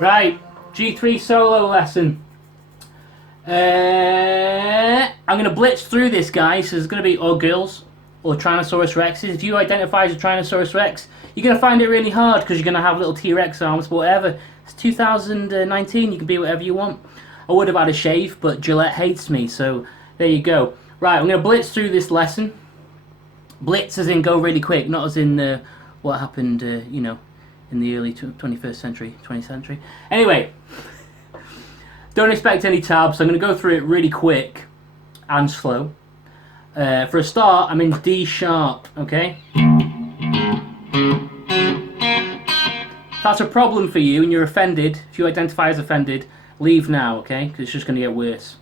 Right, G3 solo lesson. I'm going to blitz through this, guys. So there's going to be or girls or Tyrannosaurus Rexes. If you identify as a Tyrannosaurus Rex, you're going to find it really hard because you're going to have little T-Rex arms, but whatever. It's 2019, you can be whatever you want. I would have had a shave, but Gillette hates me, so there you go. Right, I'm going to blitz through this lesson. Blitz as in go really quick, not as in what happened, you know, in the early 21st century, 20th century. Anyway, don't expect any tabs. I'm going to go through it really quick and slow. For a start, I'm in D sharp, okay? If that's a problem for you and you're offended, if you identify as offended, leave now, okay? Because it's just going to get worse.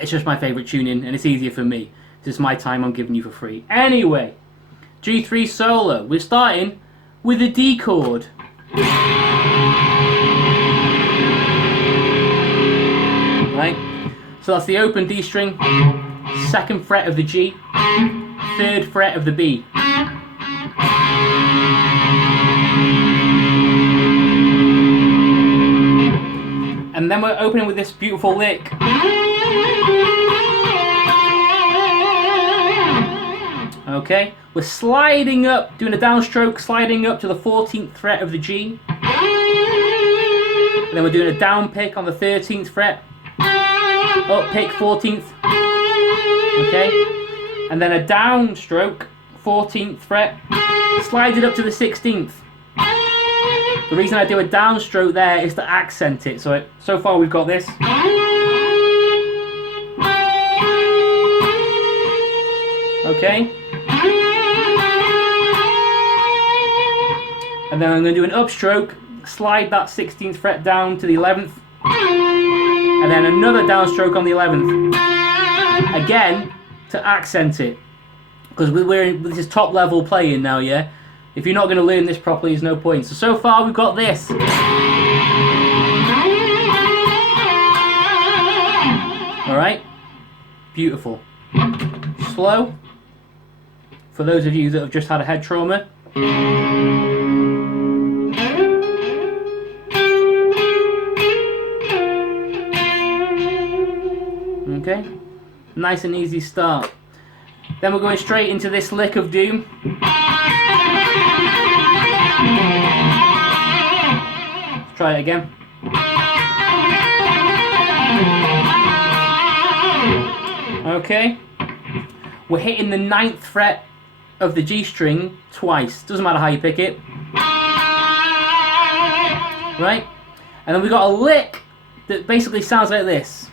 It's just my favourite tuning and it's easier for me. This is my time I'm giving you for free. Anyway, G3 solo. We're starting with a D chord. Right? So that's the open D string, 2nd fret of the G, 3rd fret of the B. And then we're opening with this beautiful lick. Okay, we're sliding up, doing a downstroke, sliding up to the 14th fret of the G. And then we're doing a down pick on the 13th fret. Up pick 14th. Okay, and then a downstroke, 14th fret. Slide it up to the 16th. The reason I do a downstroke there is to accent it. So far we've got this. Okay. And then I'm going to do an upstroke, slide that 16th fret down to the 11th, and then another downstroke on the 11th, again to accent it, because this is top level playing now, yeah? If you're not going to learn this properly, there's no point. So far we've got this. Alright? Beautiful. Slow. For those of you that have just had a head trauma. Okay, nice and easy start. Then we're going straight into this lick of doom. Let's try it again. Okay, we're hitting the 9th fret of the G string twice. Doesn't matter how you pick it. Right? And then we've got a lick that basically sounds like this.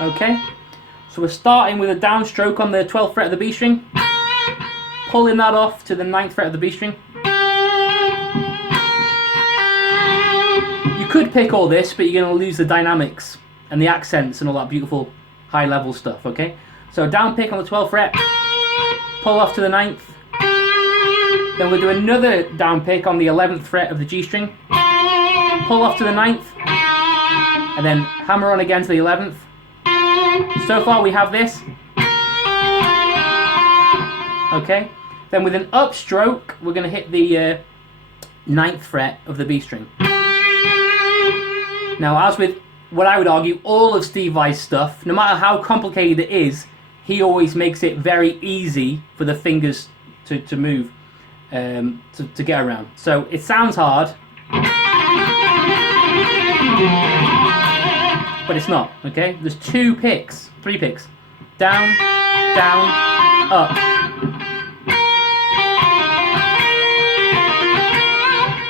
Okay, so we're starting with a downstroke on the 12th fret of the B string, pulling that off to the 9th fret of the B string. You could pick all this, but you're going to lose the dynamics and the accents and all that beautiful high level stuff, okay? So down pick on the 12th fret, pull off to the 9th, then we'll do another down pick on the 11th fret of the G string, pull off to the 9th, and then hammer on again to the 11th. So far we have this. Okay, then with an upstroke we're going to hit the 9th fret of the B string. Now, as with what I would argue all of Steve Vai's stuff, no matter how complicated it is, he always makes it very easy for the fingers to move, to get around. So it sounds hard, but it's not, okay? There's 3 picks. Down, down, up.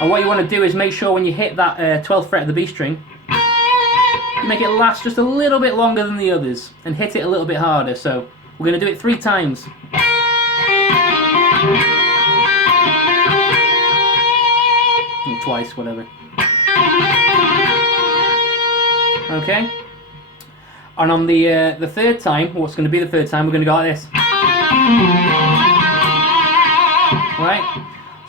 And what you want to do is make sure when you hit that 12th fret of the B string, you make it last just a little bit longer than the others and hit it a little bit harder. So we're going to do it 3 times. Or twice, whatever. Okay, and on the 3rd time, what's going to be the 3rd time, we're going to go like this. Right,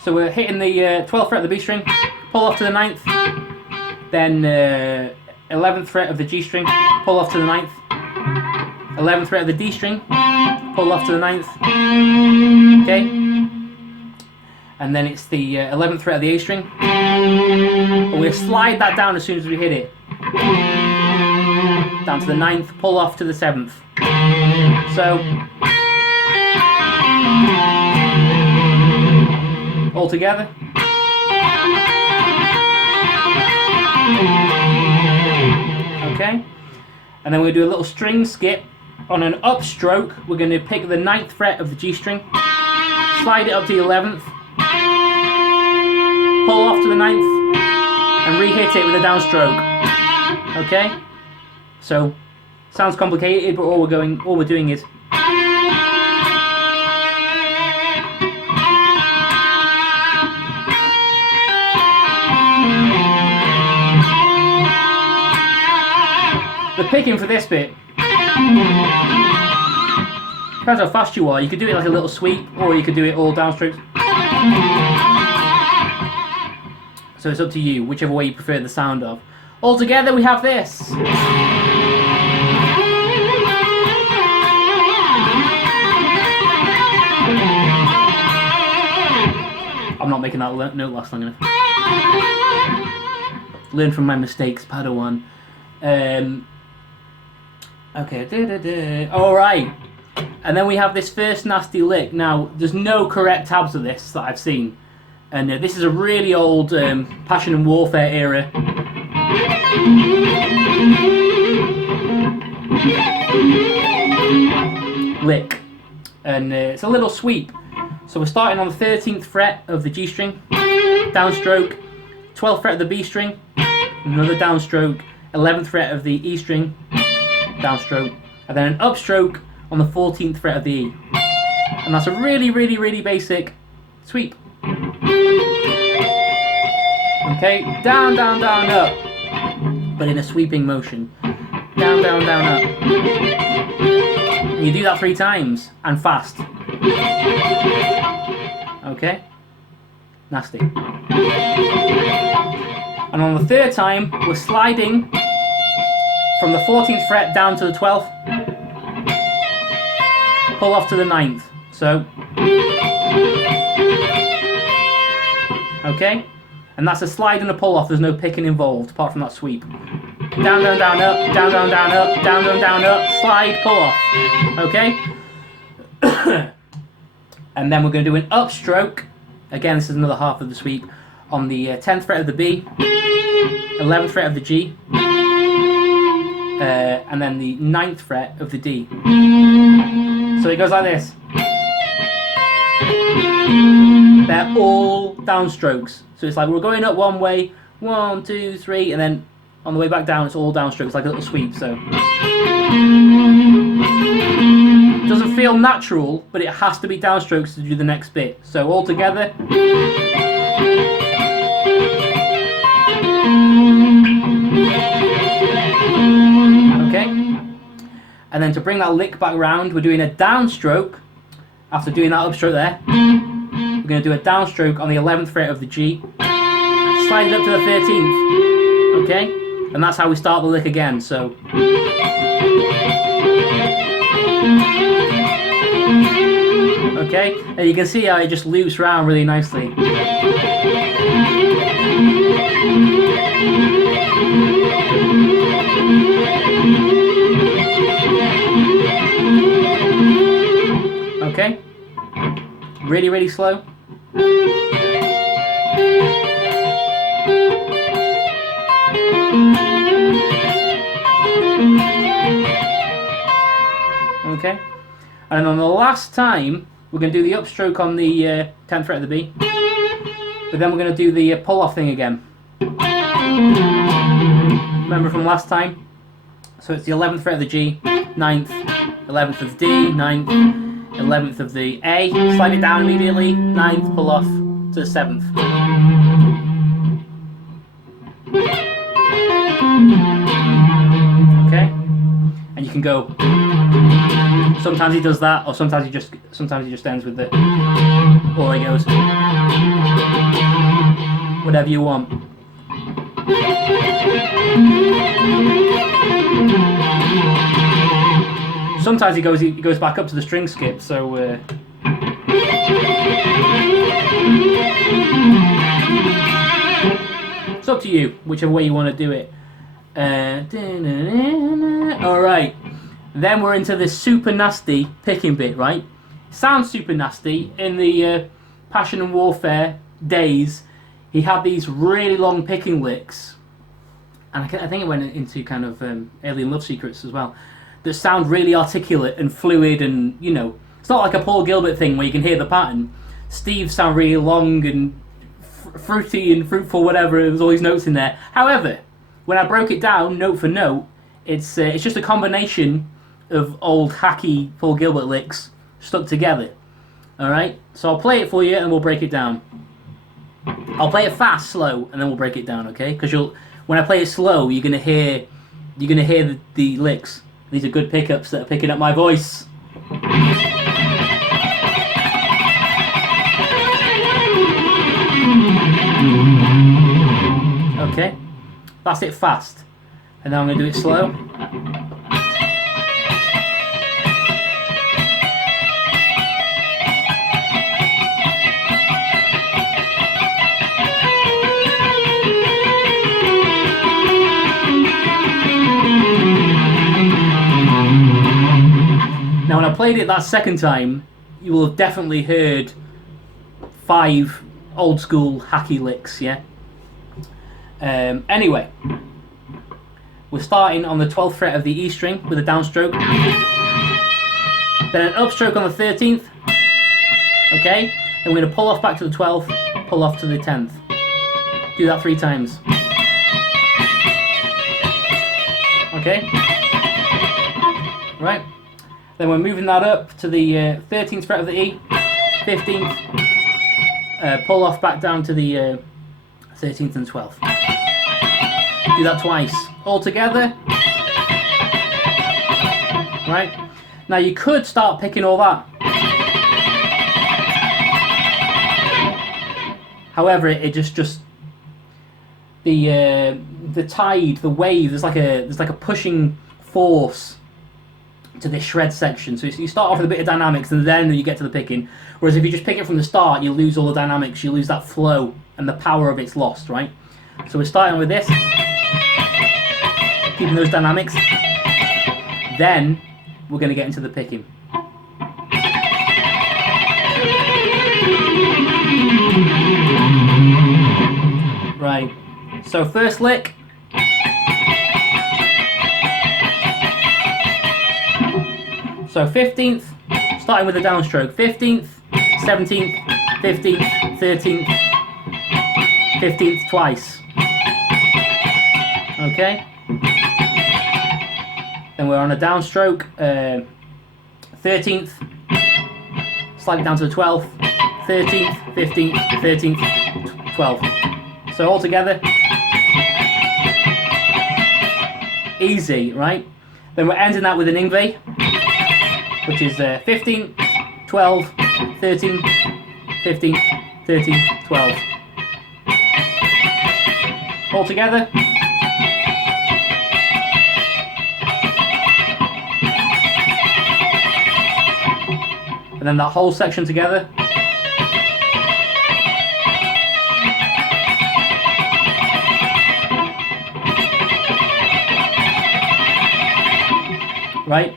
so we're hitting the 12th fret of the B string, pull off to the 9th, then 11th fret of the G string, pull off to the 9th, 11th fret of the D string, pull off to the 9th, okay, and then it's the 11th fret of the A string, but we'll slide that down as soon as we hit it, down to the 9th, pull off to the 7th, so all together. Okay, and then we're going to do a little string skip. On an upstroke, we're going to pick the 9th fret of the G string, slide it up to the 11th, pull off to the 9th, and re-hit it with a downstroke. Okay, so sounds complicated, but all we're doing is the picking for this bit depends how fast you are. You could do it like a little sweep, or you could do it all downstrokes. So it's up to you, whichever way you prefer the sound of. All together we have this. I'm not making that note last long enough. Learn from my mistakes, Padawan. Okay, alright. And then we have this first nasty lick. Now, there's no correct tabs of this that I've seen. And this is a really old Passion and Warfare era lick. And it's a little sweep. So we're starting on the 13th fret of the G string, downstroke, 12th fret of the B string, another downstroke, 11th fret of the E string, downstroke, and then an upstroke on the 14th fret of the E. And that's a really, really, really basic sweep. Okay, down, down, down, up, but in a sweeping motion. Down, down, down, up. And you do that 3 times, and fast. Okay, nasty. And on the 3rd time, we're sliding from the 14th fret down to the 12th, pull off to the 9th. So, okay, and that's a slide and a pull off. There's no picking involved apart from that sweep. Down, down, down, up, down, down, down, up, down, down, down, up, slide, pull off. Okay. And then we're going to do an upstroke. Again, this is another half of the sweep on the 10th fret of the B, 11th fret of the G, and then the 9th fret of the D. So it goes like this. They're all downstrokes. So it's like we're going up one way, 1, 2, 3, and then on the way back down it's all downstrokes, like a little sweep. So it doesn't feel natural, but it has to be downstrokes to do the next bit. So all together. Okay. And then to bring that lick back round, we're doing a downstroke. After doing that upstroke there, we're going to do a downstroke on the 11th fret of the G, slide it up to the 13th, okay? And that's how we start the lick again, so. Okay, and you can see how it just loops around really nicely. Okay, really, really slow. Okay, and on the last time, we're going to do the upstroke on the 10th fret of the B, but then we're going to do the pull-off thing again. Remember from last time? So it's the 11th fret of the G, 9th, 11th of the D, 9th, 11th of the A, slide it down immediately, 9th, pull off to the 7th. Okay, and you can go. Sometimes he does that, or sometimes he just ends with the, or he goes. Whatever you want. Sometimes he goes back up to the string skip, so it's up to you, whichever way you want to do it. Alright, then we're into this super nasty picking bit, right? Sounds super nasty. In the Passion and Warfare days, he had these really long picking licks, and I think it went into kind of Alien Love Secrets as well, that sound really articulate and fluid, and you know, it's not like a Paul Gilbert thing where you can hear the pattern. Steve's sound really long and fruity and fruitful, whatever. There's all these notes in there. However, when I broke it down note for note, it's just a combination of old hacky Paul Gilbert licks stuck together. Alright, so I'll play it for you and we'll break it down. I'll play it fast, slow, and then we'll break it down, okay? Because when I play it slow, you're gonna hear the licks. These are good pickups that are picking up my voice. Okay, that's it fast, and now I'm gonna do it slow. Now, when I played it that second time, you will have definitely heard 5 old school hacky licks, yeah? Anyway, we're starting on the 12th fret of the E string with a downstroke, then an upstroke on the 13th, okay? Then we're going to pull off back to the 12th, pull off to the 10th. Do that 3 times. Okay? Right? Then we're moving that up to the 13th fret of the E, 15th, pull off back down to the 13th and 12th. Do that twice. All together. Right? Now you could start picking all that. However, it just the tide, the wave, there's like a pushing force to this shred section. So you start off with a bit of dynamics and then you get to the picking. Whereas if you just pick it from the start, you lose all the dynamics, you lose that flow, and the power of it's lost, right? So we're starting with this, keeping those dynamics. Then we're going to get into the picking. Right. So first lick. So 15th, starting with a downstroke. 15th, 17th, 15th, 13th, 15th twice. Okay. Then we're on a downstroke. 13th, slightly down to the 12th, 13th, 15th, 13th, 12th. So all together. Easy, right? Then we're ending that with an Ingve, which is 15, 12, 13, 15, 13, 12. All together. And then that whole section together. Right?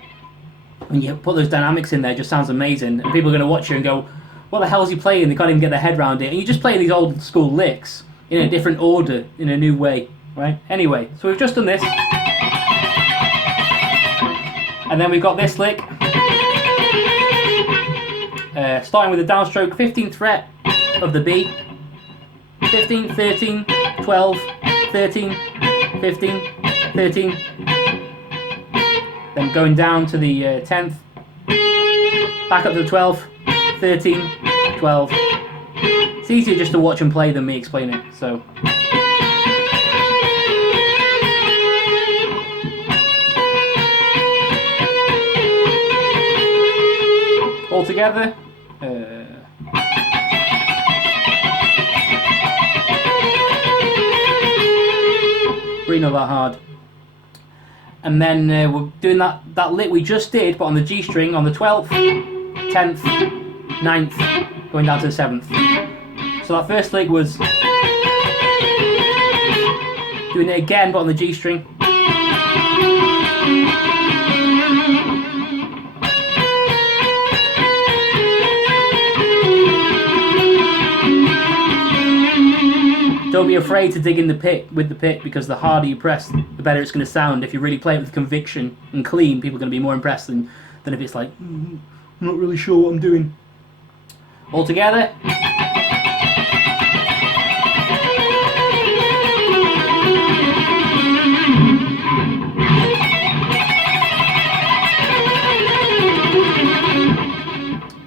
When you put those dynamics in there, it just sounds amazing. And people are going to watch you and go, what the hell is he playing? They can't even get their head around it. And you just play these old school licks in a different order, in a new way. Right? Anyway, so we've just done this. And then we've got this lick. Starting with the downstroke, 15th fret of the B. 15, 13, 12, 13, 15, 13. Then going down to the 10th, back up to the 12th, 13, 12. It's easier just to watch and play than me explain it, so. All together. Really not that hard. and then we're doing that lick we just did, but on the G string on the 12th, 10th, 9th, going down to the 7th. So that first lick was doing it again, but on the G string. Don't be afraid to dig in the pick with the pick, because the harder you press, the better it's going to sound. If you really play it with conviction and clean, people are going to be more impressed than if it's like, I'm not really sure what I'm doing. All together.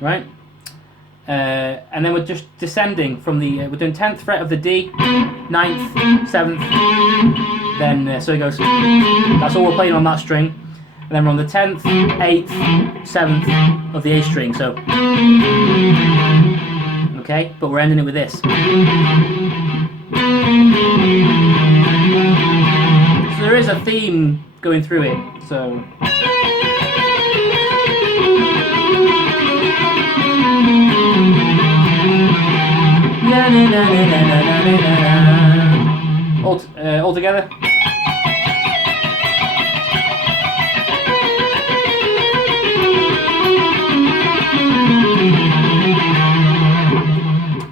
Right? And then we're just descending from the, we're doing 10th fret of the D, 9th, 7th, then, so it goes, that's all we're playing on that string, and then we're on the 10th, 8th, 7th of the A string, so, okay, but we're ending it with this. So there is a theme going through it, so... All together.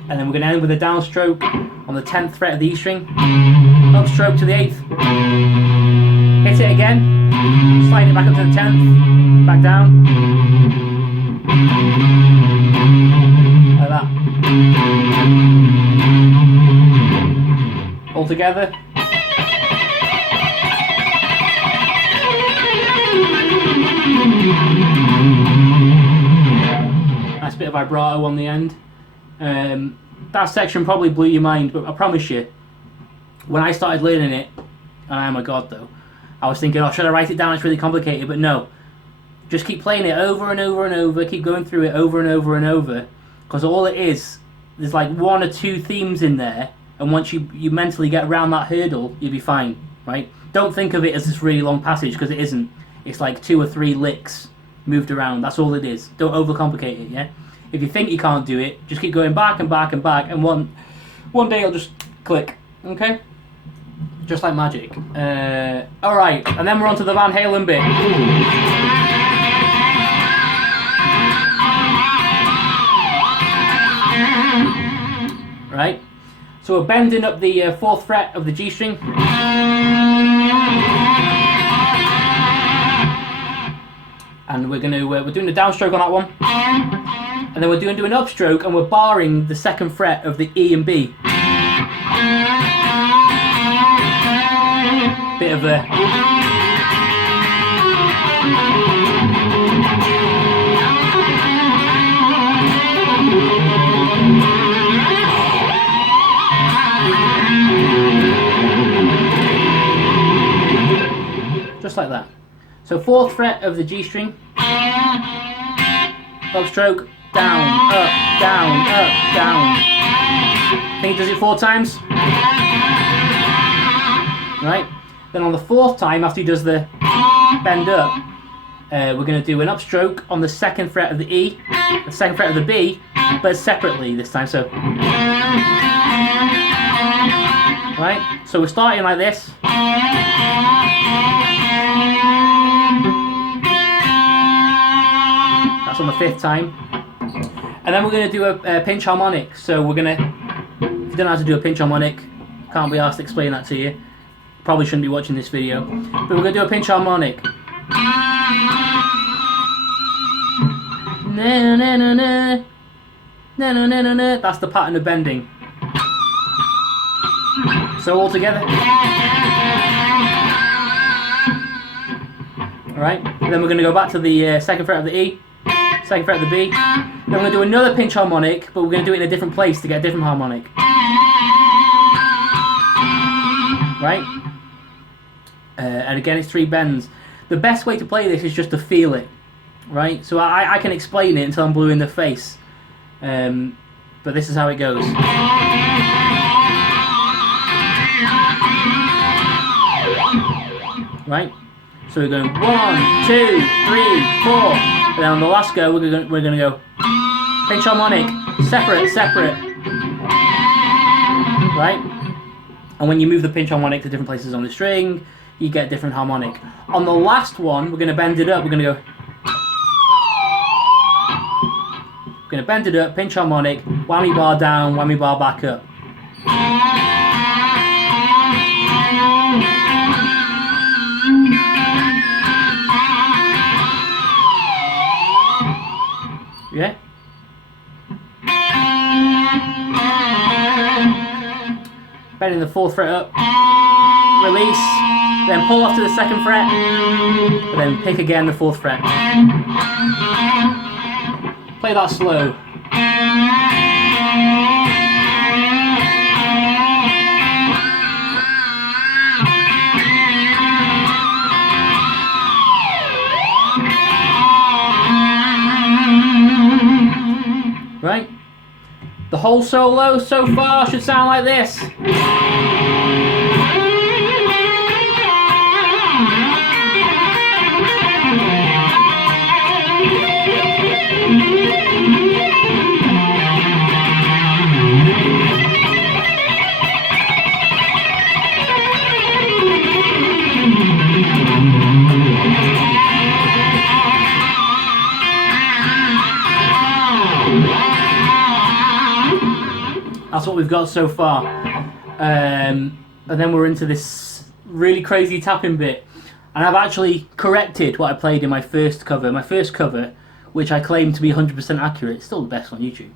And then we're going to end with a downstroke on the 10th fret of the E string, upstroke to the 8th, hit it again, slide it back up to the 10th, back down, like that. All together. Nice bit of vibrato on the end. That section probably blew your mind, but I promise you, when I started learning it, and I am a god though, I was thinking, oh, should I write it down? It's really complicated, but no. Just keep playing it over and over and over, keep going through it over and over and over, because all it is, there's like 1 or 2 themes in there, and once you mentally get around that hurdle, you'll be fine, right? Don't think of it as this really long passage, because it isn't. It's like 2 or 3 licks moved around, that's all it is. Don't overcomplicate it, yeah? If you think you can't do it, just keep going back and back and back, and one day it'll just click, okay? Just like magic. Alright, and then we're on to the Van Halen bit. Right? So we're bending up the 4th fret of the G string. And we're doing the downstroke on that one. And then we're doing an upstroke, and we're barring the 2nd fret of the E and B. Bit of a... just like that. So 4th fret of the G string, upstroke, down, up, down, up, down. I think he does it 4 times. Right? Then on the 4th time, after he does the bend up, we're going to do an upstroke on the 2nd fret of the E, the 2nd fret of the B, but separately this time. So, right? So we're starting like this. That's on the 5th time. And then we're going to do a pinch harmonic. So we're going to, if you don't know how to do a pinch harmonic, can't be asked to explain that to you. Probably shouldn't be watching this video. But we're going to do a pinch harmonic. Na na na na. Na na na na na. That's the pattern of bending. So all together. Alright, then we're going to go back to the 2nd fret of the E, 2nd fret of the B. Then we're going to do another pinch harmonic, but we're going to do it in a different place to get a different harmonic. Right? And again, it's 3 bends. The best way to play this is just to feel it. Right? So I can explain it until I'm blue in the face. But this is how it goes. Right? So we're going 1, 2, 3, 4, and then on the last go we're gonna go pinch harmonic, separate, right? And when you move the pinch harmonic to different places on the string, you get different harmonic. On the last one, we're gonna bend it up. We're gonna go. We're gonna bend it up, pinch harmonic, whammy bar down, whammy bar back up. Yeah. Bending the 4th fret up, release, then pull off to the 2nd fret, and then pick again the 4th fret. Play that slow. Right? The whole solo so far should sound like this. That's what we've got so far. And then we're into this really crazy tapping bit. And I've actually corrected what I played in my first cover. My first cover, which I claim to be 100% accurate, it's still the best on YouTube.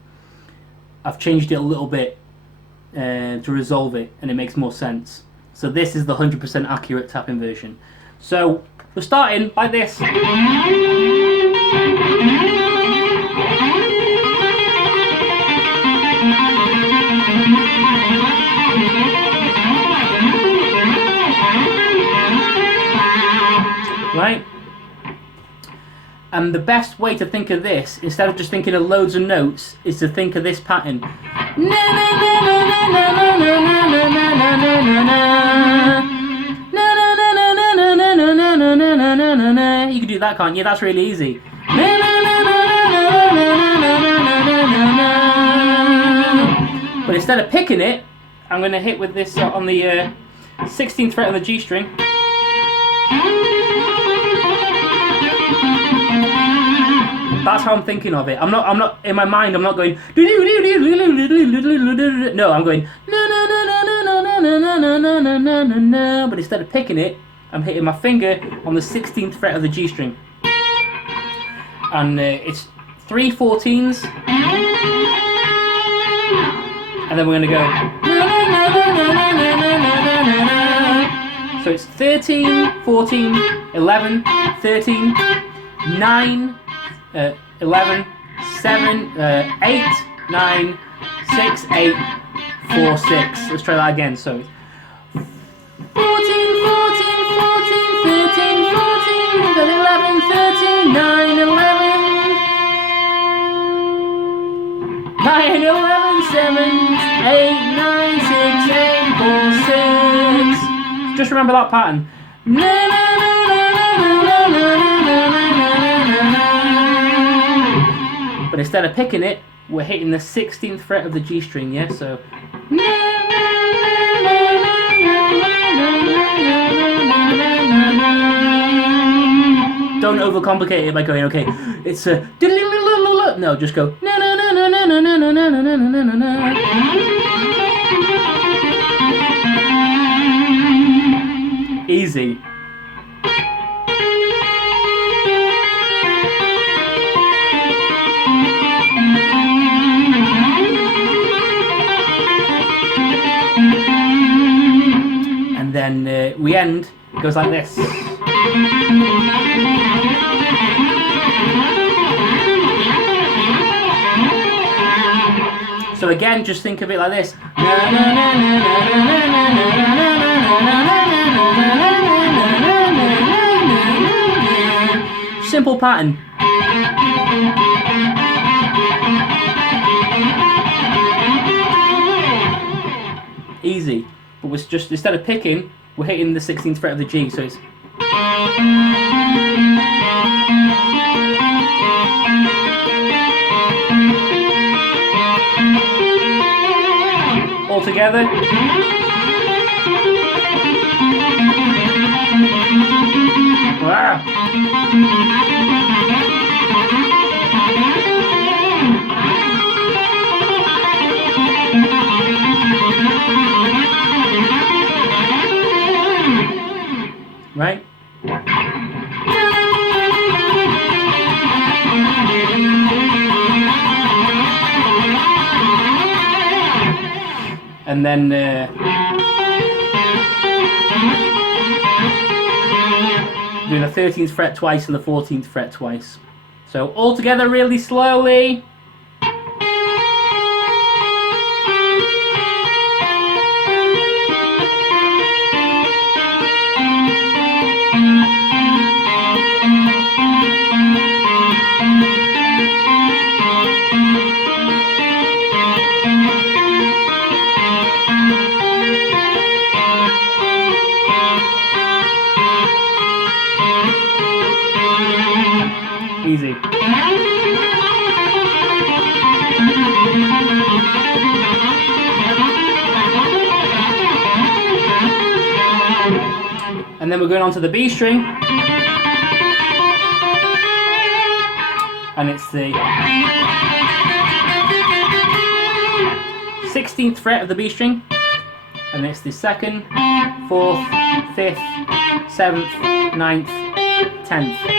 I've changed it a little bit to resolve it, and it makes more sense. So this is the 100% accurate tapping version. So we're starting like this. Right? And the best way to think of this, instead of just thinking of loads of notes, is to think of this pattern. You can do that, can't you? That's really easy. But instead of picking it, I'm going to hit with this on the 16th fret on the G string. That's how I'm thinking of it. I'm not in my mind. I'm not going. No, I'm going. But instead of picking it, I'm hitting my finger on the 16th fret of the G string, and it's 3 14s, and then we're gonna go. So it's 13, 14, 11, 13, 9. 11, 7, 8, 9, 6, 8, 4, 6. Let's try that again. So 14, 14, 14, 13, 14, 11, 13, 9, 11, 9, 11, 7, 8, 9, 6, 8, 4, 6. Just remember that pattern. But instead of picking it, we're hitting the 16th fret of the G string, yeah? So. Don't overcomplicate it by going, okay, it's a. No, just go. Easy. Then we end, it goes like this. So again, just think of it like this. Simple pattern. Easy. But we're just, instead of picking, we're hitting the 16th fret of the G, so it's. all together. Wow. Right? And then doing the 13th fret twice and the 14th fret twice. So all together really slowly. Easy. And then we're going on to the B string. And it's the 16th fret of the B string. And it's the 2nd, 4th, 5th, 7th, 9th, 10th.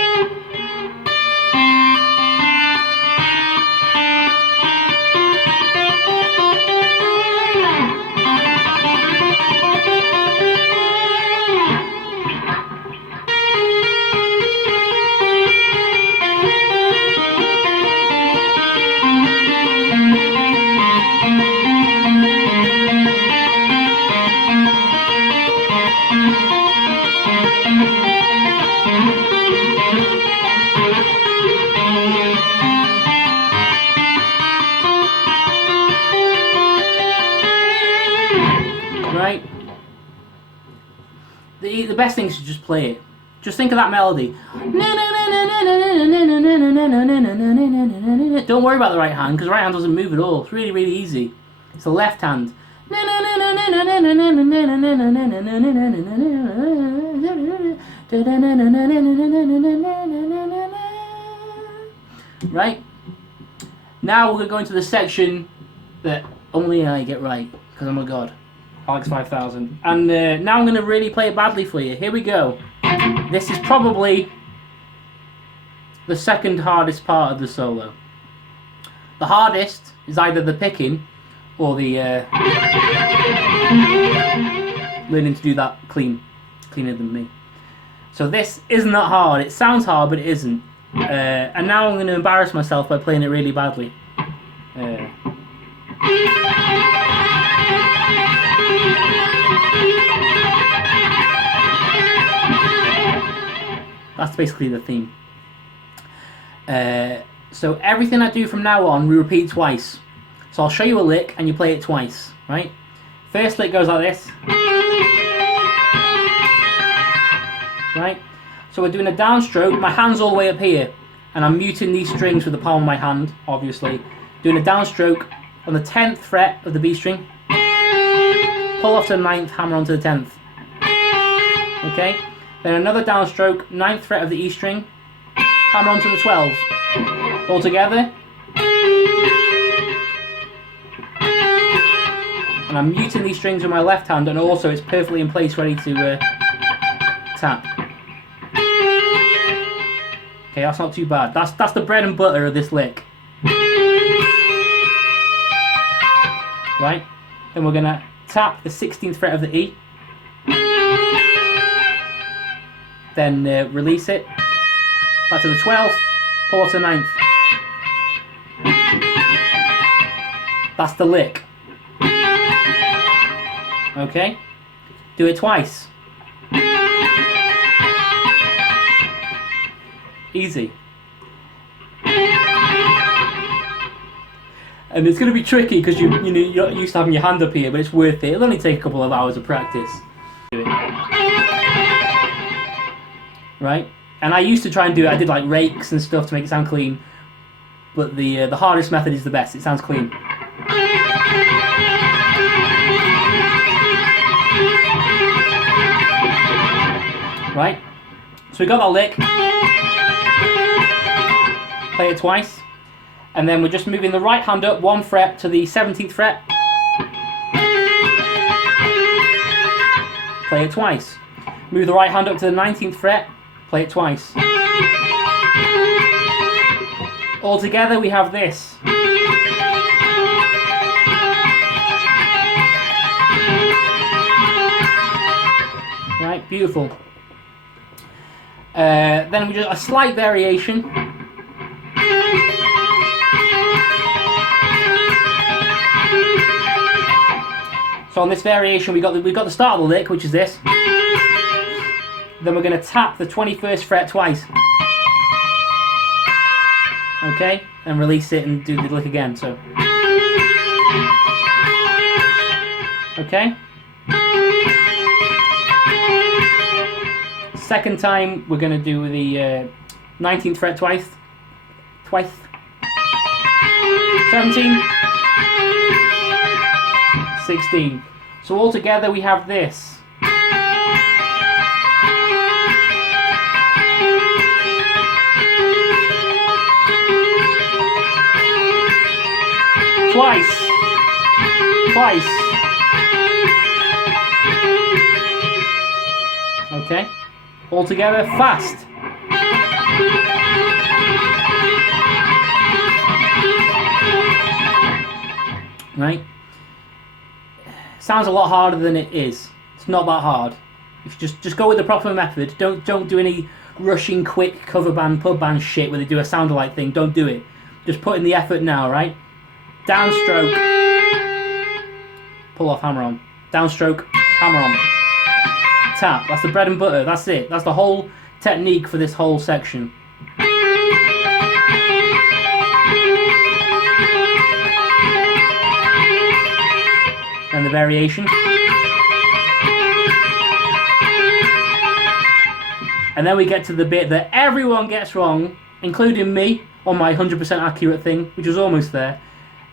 Right? The best thing is to just play it. Just think of that melody. Don't worry about the right hand, because the right hand doesn't move at all. It's really, really easy. It's the left hand. Right? Now we're going to go into the section that only I get right, because I'm a god. Alex 5000. And now I'm going to really play it badly for you. Here we go. This is probably the second hardest part of the solo. The hardest is either the picking or the learning to do that cleaner than me. So this isn't that hard. It sounds hard, but it isn't. And now I'm going to embarrass myself by playing it really badly. That's basically the theme. So everything I do from now on, we repeat twice. So I'll show you a lick and you play it twice, right? First lick goes like this. Right? So we're doing a downstroke, my hand's all the way up here, and I'm muting these strings with the palm of my hand, obviously. Doing a downstroke on the 10th fret of the B string. Pull off to the 9th, hammer onto the 10th. Okay? Then another downstroke, 9th fret of the E string, hammer onto the 12th. All together. And I'm muting these strings with my left hand, and also it's perfectly in place, ready to tap. Okay, that's not too bad. That's the bread and butter of this lick. Right? Then we're going to tap the 16th fret of the E. Then release it. Back to the 12th. Pull off to the 9th. That's the lick. Okay? Do it twice. Easy. And it's going to be tricky because you're used to having your hand up here, but it's worth it. It'll only take a couple of hours of practice. Do it. Right? And I used to try and do it. I did like rakes and stuff to make it sound clean. But the hardest method is the best. It sounds clean. Right? So we got that lick. Play it twice. And then we're just moving the right hand up 1 fret to the 17th fret. Play it twice. Move the right hand up to the 19th fret. Play it twice. All together we have this. Right, beautiful. Then we do a slight variation. So on this variation we got the start of the lick, which is this. Then we're going to tap the 21st fret twice. Okay, and release it and do the lick again. So, okay. Second time we're going to do the 19th fret twice. 17, 16. So all together we have this. Twice. Okay. All together, fast. Right. Sounds a lot harder than it is. It's not that hard. If you just go with the proper method. Don't do any rushing, quick cover band, pub band shit where they do a sound alike thing. Don't do it. Just put in the effort now, right? Downstroke, pull off, hammer on. Downstroke, hammer on. Tap, that's the bread and butter, that's it. That's the whole technique for this whole section. And the variation. And then we get to the bit that everyone gets wrong, including me, on my 100% accurate thing, which was almost there.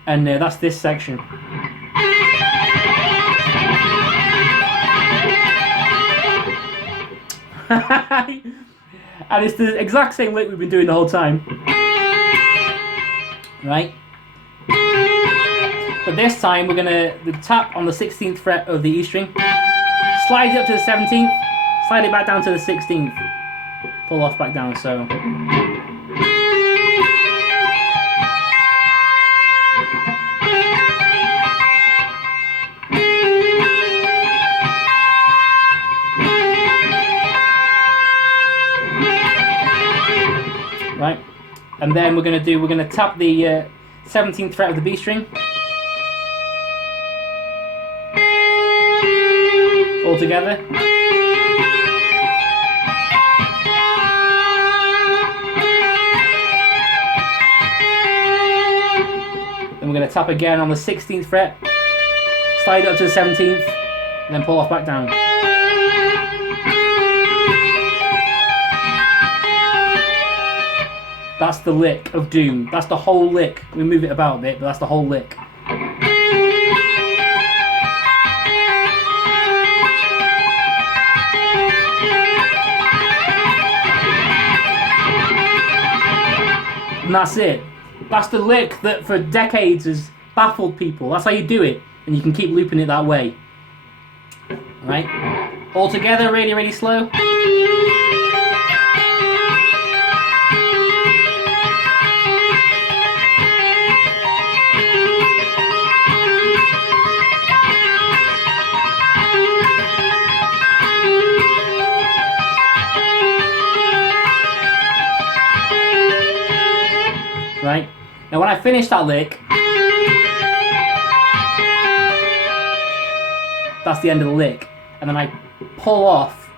And that's this section. And it's the exact same lick we've been doing the whole time. Right? But this time we're going to tap on the 16th fret of the E string, slide it up to the 17th, slide it back down to the 16th, pull off back down, so. Right, and then we're going to tap the 17th fret of the B string, all together. Then we're going to tap again on the 16th fret, slide it up to the 17th, and then pull off back down. That's the lick of doom. That's the whole lick. We move it about a bit, but that's the whole lick. And that's it. That's the lick that for decades has baffled people. That's how you do it. And you can keep looping it that way. Right? All together, really, really slow. Right? Now when I finish that lick, that's the end of the lick. And then I pull off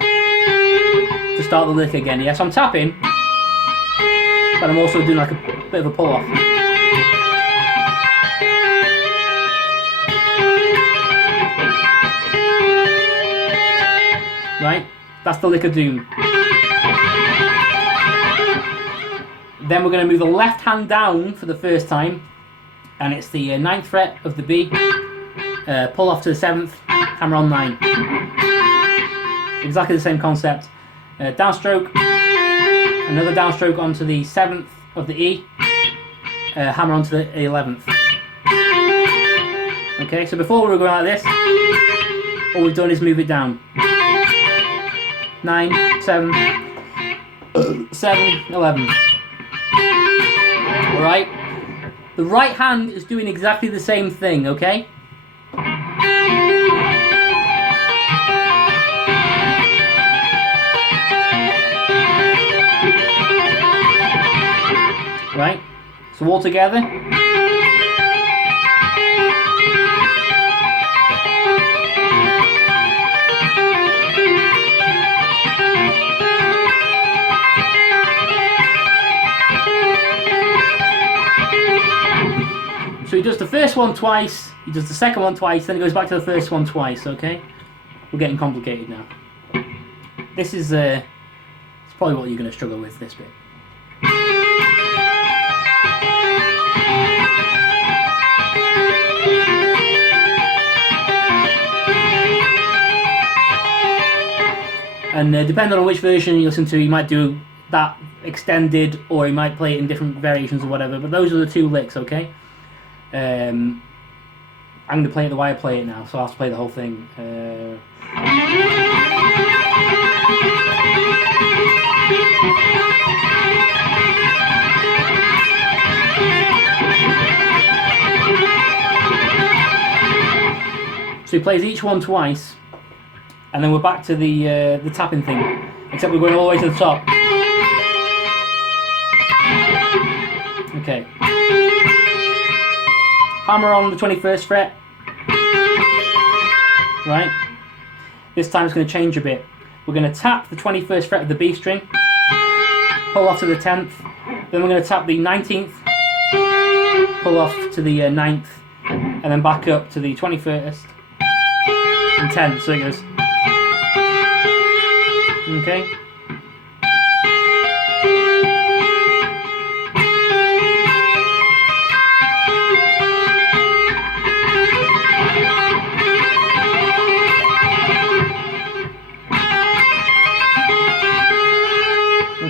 to start the lick again. Yeah, so I'm tapping, but I'm also doing like a bit of a pull off. Right? That's the lick of doom. Then we're going to move the left hand down for the first time, and it's the 9th fret of the B, pull off to the 7th, hammer on 9. exactly the same concept. Downstroke, another downstroke onto the 7th of the E, hammer onto the 11th. Okay, so before we were going like this, all we've done is move it down. 9, 7, 7, 11. Alright? The right hand is doing exactly the same thing, okay? Right? So all together. So he does the first one twice, he does the second one twice, then he goes back to the first one twice, okay? We're getting complicated now. This is, it's probably what you're going to struggle with, this bit. And depending on which version you listen to, you might do that extended, or you might play it in different variations or whatever, but those are the 2 licks, okay? I'm going to play it the way I play it now, so I'll have to play the whole thing. So he plays each one twice, and then we're back to the tapping thing, except we're going all the way to the top. Okay. Hammer on the 21st fret. Right. This time it's going to change a bit. We're going to tap the 21st fret of the B string, pull off to the 10th, then we're going to tap the 19th, pull off to the 9th, and then back up to the 21st and 10th. So it goes. Okay.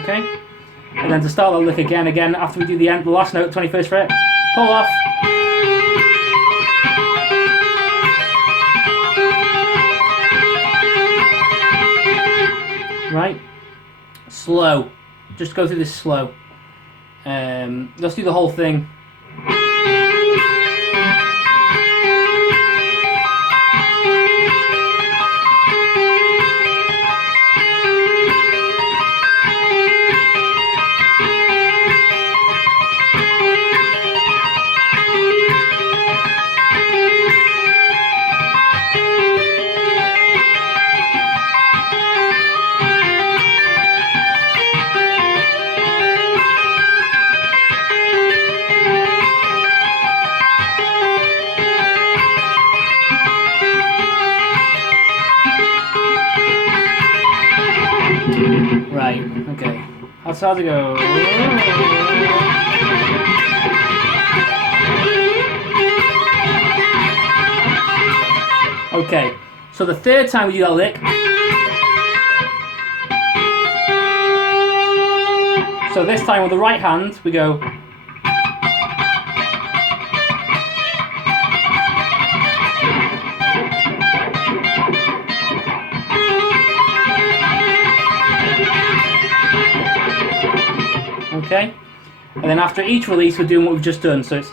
Okay, and then to start that lick again after we do the last note, 21st fret, pull off, right, slow, just go through this slow. Let's do the whole thing. Right, okay. How's it go? Okay, so the 3rd time we do that lick. So this time with the right hand, we go. Okay, and then after each release we're doing what we've just done, so it's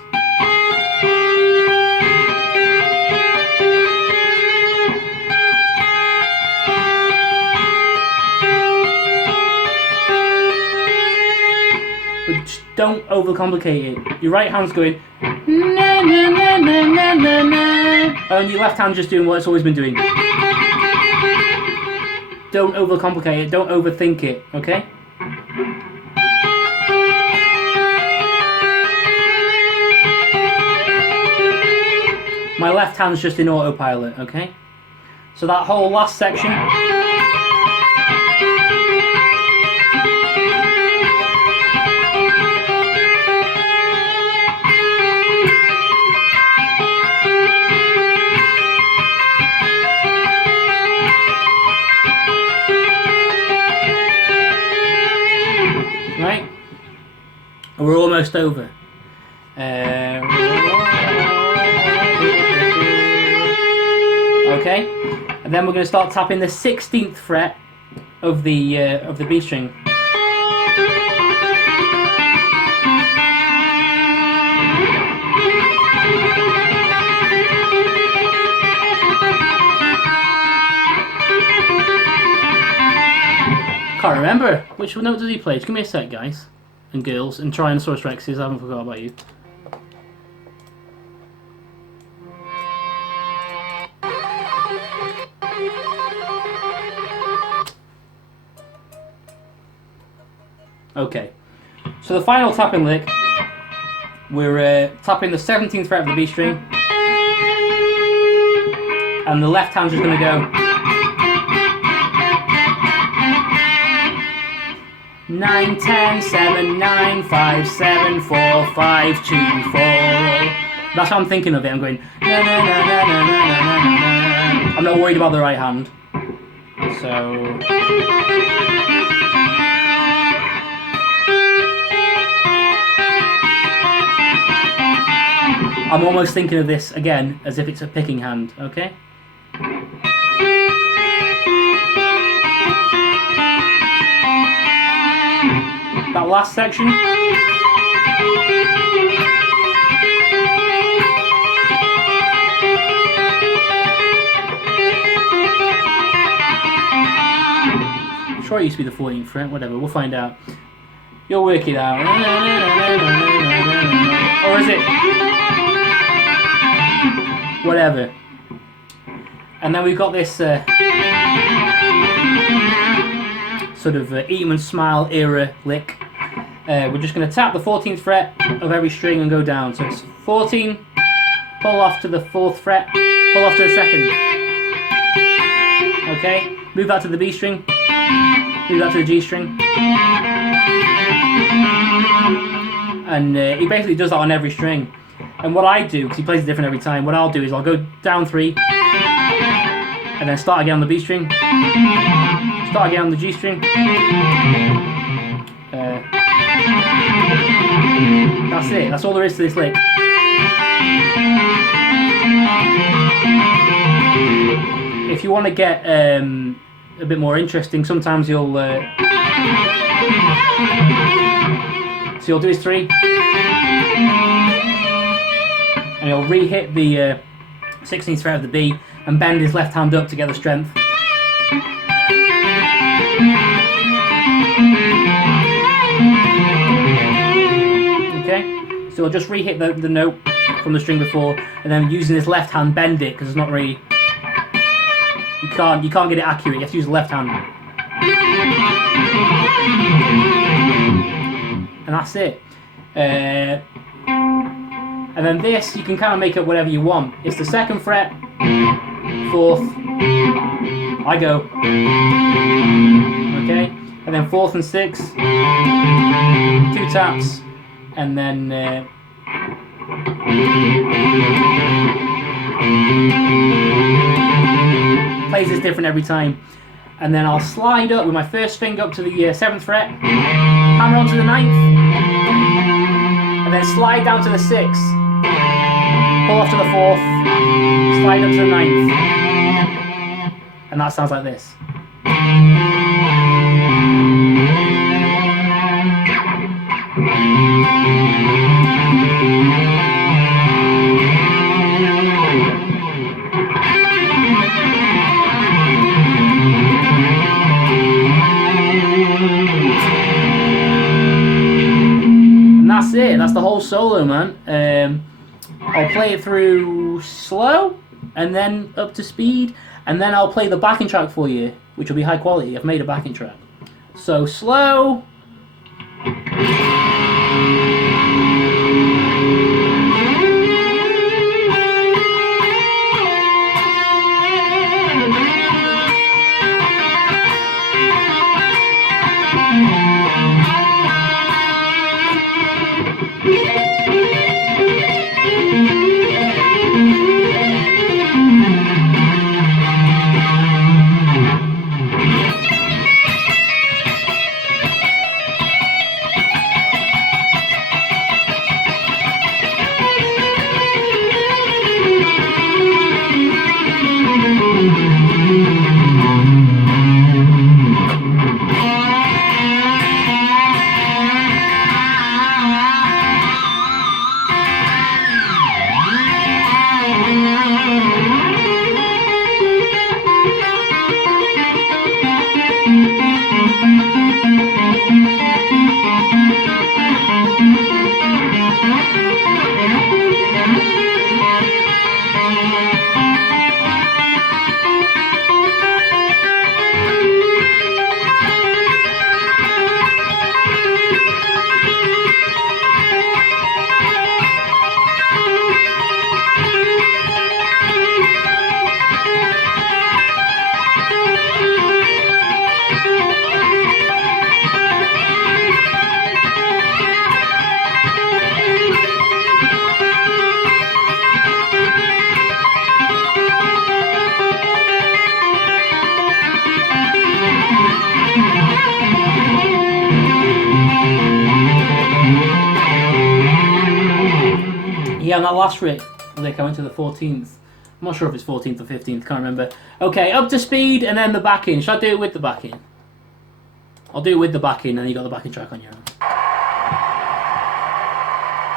but just don't overcomplicate it. Your right hand's going na na na na na na na, and your left hand's just doing what it's always been doing. Don't overcomplicate it, don't overthink it, okay? My left hand's just in autopilot, okay? So that whole last section. Okay, and then we're going to start tapping the 16th fret of the B string. Can't remember which note does he play. Just give me a sec, guys and girls and Tyrannosaurus Rexes. I haven't forgot about you. Okay, so the final tapping lick, we're tapping the 17th fret of the B string, and the left hand's just going to go 9, 10, 7, 9, 5, 7, 4, 5, 2, 4. That's how I'm thinking of it. I'm going na na na na na na na na. I'm not worried about the right hand. So I'm almost thinking of this again as if it's a picking hand, okay? That last section. I'm sure it used to be the 14th fret, whatever, we'll find out. You'll work it out. Or is it? Whatever. And then we've got this sort of Eat 'em and Smile era lick. We're just going to tap the 14th fret of every string and go down. So it's 14, pull off to the 4th fret, pull off to the 2nd. Okay, move that to the B string, move that to the G string. And he basically does that on every string. And what I do, because he plays it different every time, what I'll do is I'll go down 3, and then start again on the B string, start again on the G string. That's it, that's all there is to this lick. If you want to get a bit more interesting, sometimes you'll so you'll do his 3, and he'll re-hit the 16th fret of the B and bend his left hand up to get the strength. Okay, so he'll just re-hit the note from the string before, and then using his left hand bend it, because it's not really, you can't get it accurate. You have to use the left hand, and that's it. And then this, you can kind of make it whatever you want. It's the 2nd fret, 4th, I go, okay, and then 4th and 6th, 2 taps, and then plays this different every time. And then I'll slide up with my first finger up to the 7th fret, hammer onto the 9th, and then slide down to the 6th, pull off to the 4th, slide up to the 9th, and that sounds like this. And that's it, that's the whole solo, man. I'll play it through slow, and then up to speed, and then I'll play the backing track for you, which will be high quality. I've made a backing track. So slow. Yeah, on that last Rick, I think I went to the 14th. I'm not sure if it's 14th or 15th, can't remember. Okay, up to speed and then the backing. Should I do it with the backing? I'll do it with the backing and you got the backing track on your own.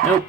Nope.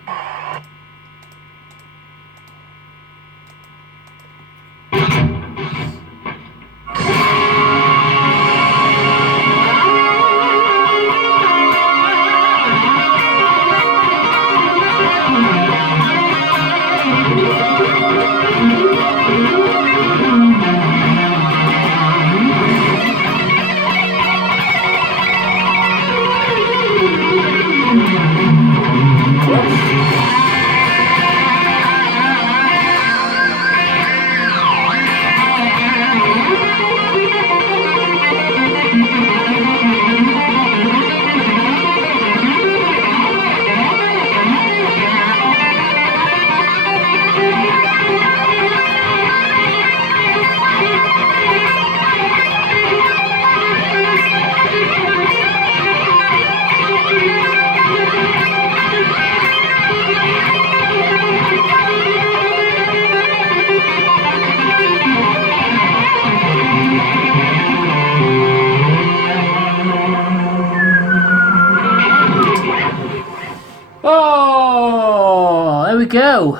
Oh, there we go.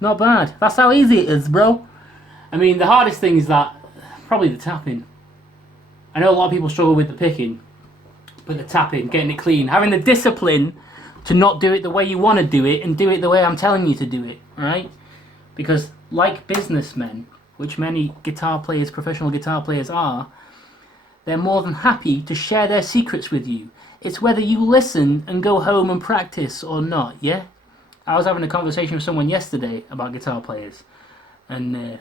Not bad. That's how easy it is, bro. I mean, the hardest thing is that probably the tapping. I know a lot of people struggle with the picking, but the tapping, getting it clean, having the discipline to not do it the way you want to do it and do it the way I'm telling you to do it, right? Because like businessmen, which many guitar players, professional guitar players are, they're more than happy to share their secrets with you. It's whether you listen and go home and practice or not, yeah? I was having a conversation with someone yesterday about guitar players, and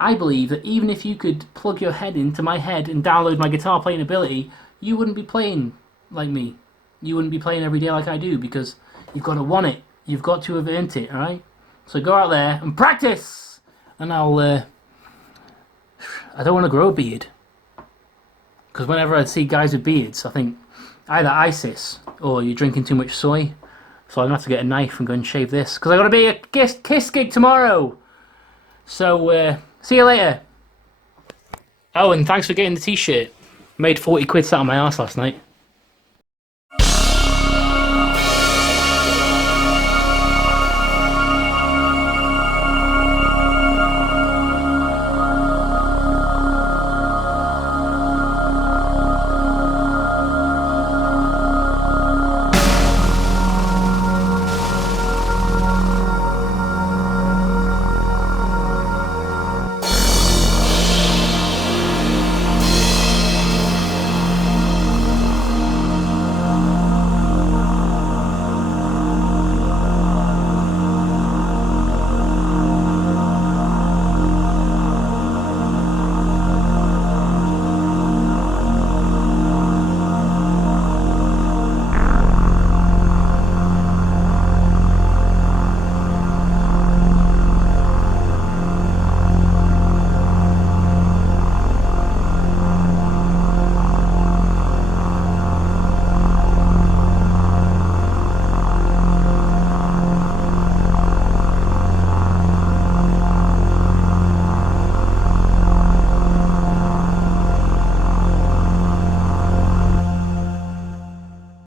I believe that even if you could plug your head into my head and download my guitar playing ability, you wouldn't be playing like me. You wouldn't be playing every day like I do, because you've got to want it. You've got to have earned it, alright? So go out there and practice! And I don't want to grow a beard. Because whenever I see guys with beards, I think either ISIS or you're drinking too much soy. So I'm going to have to get a knife and go and shave this. Because I've got to be a Kiss gig tomorrow. So, see you later. Oh, and thanks for getting the t-shirt. Made 40 quid sat on my arse last night.